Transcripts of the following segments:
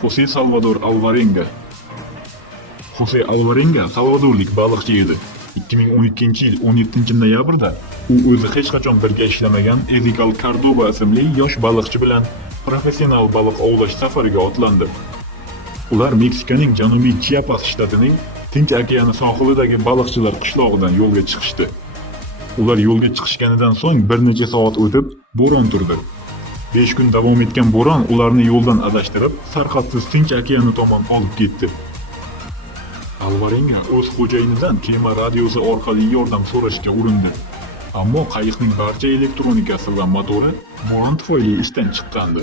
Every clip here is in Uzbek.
Jose Salvador Alvarenga. Jose Alvarenga salvadorlik baliqchi edi. 2012-yil 17-noyabrda u o'zi hech qachon birga ishlamagan Ezequiel Cordoba ismli yosh baliqchi bilan professional baliq ovlash safariga otlandi. Ular Meksikaning janubiy Chiapas shtatining Tinch okeani sohilidagi baliqchilar qishlog'idan yo'lga chiqishdi. Ular yo'lga chiqishganidan so'ng bir necha soat o'tib bo'ron turdi. 5 kun davom etgan bo'ron ularni yo'ldan adashtirib, sarhadsiz Tinch okeani tomon olib ketdi. Alvarenga o'z xo'jayinidan kema radiosi orqali yordam so'rashga urindi. Ammo qayiqning barcha elektronikasi va motori bo'ron tufayli ishdan chiqqandi.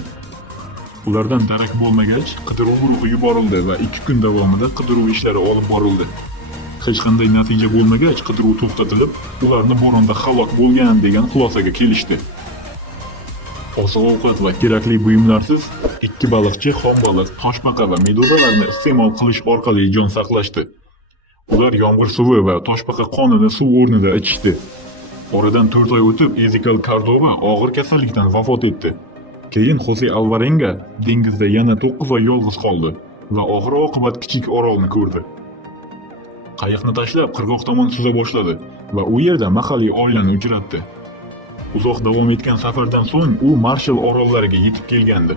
Ulardan darak bo'lmagach, qidiruv guruhi yuborildi va 2 kun davomida qidiruv ishlari olib borildi. Hech qanday natija bo'lmagach, qidiruv to'xtatilib, ularni bo'ronda halok bo'lgan degan xulosaga kelishdi. Oziq-ovqat va kerakli buyumlarsiz 2 baliqchi xom baliq, toshbaqa va meduzalarni iste'mol qilish orqali jon saqlashdi. Ular yomg'ir suvi va toshbaqa qonini suv o'rnida ichishdi. Oradan 4 oy o'tib, Ezequiel Cordoba og'ir kasallikdan vafot etdi. Keyin Jose Alvarenga dengizda yana 9 oy yolg'iz qoldi va oxir-oqibat kichik orolni ko'rdi. Qayiqni tashlab qirg'oq tomon suza boshladi va u yerda mahalliy oilani uchratdi. Uzoq davom etgan safardan so'ng u Marshall orollariga yetib kelgandi.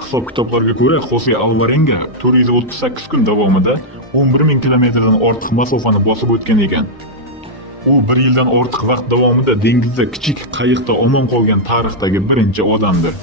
Hisob-kitoblarga ko'ra, Jose Alvarenga 438 kun davomida 11,000 kilometrdan ortiq masofani bosib o'tgan ekan. U 1 yildan ortiq vaqt davomida dengizda kichik qayiqda omon qolgan tarixdagi birinchi odamdir.